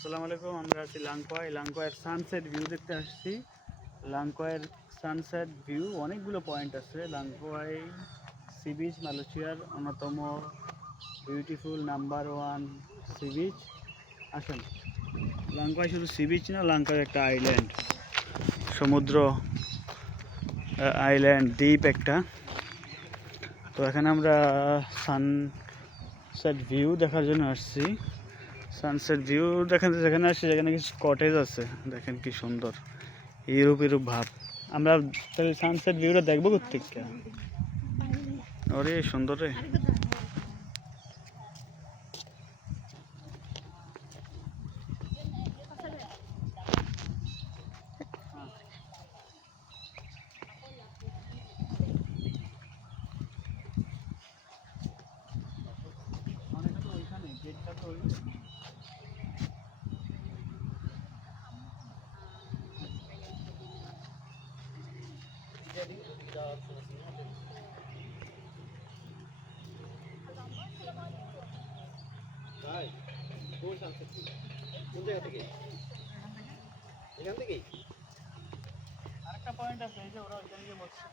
আসসালামু আলাইকুম, আমরা আছি লাংকোয়ায় লাংকোয়ের সানসেট ভিউ দেখতে আসছি। লাংকোয়ের সানসেট ভিউ অনেকগুলো পয়েন্ট আছে। লাংকোয়াই সি বিচ মালয়েশিয়ার অন্যতম beautiful number one sea beach আসেন। লাংকোয়াই শুধু সি বিচ না লাংকোয় একটা আইল্যান্ড সমুদ্র আইল্যান্ড দ্বীপ একটা। তো এখানে আমরা সানসেট ভিউ দেখার জন্য আসছি। সানসেট ভিউ দেখেন, যেখানে আসছে সেখানে কিছু কটেজ আছে। দেখেন কি সুন্দর। ইউরোপ ইউরোপ ভাব। আমরা তাহলে সানসেট ভিউটা দেখব কোথেকে ওরে, সুন্দর রে। ওই তাই কোন সানসেট কোন জায়গা থেকে এখান থেকেই আরেকটা পয়েন্ট আছে এই যে ওরা ওইখানে গিয়ে বসছে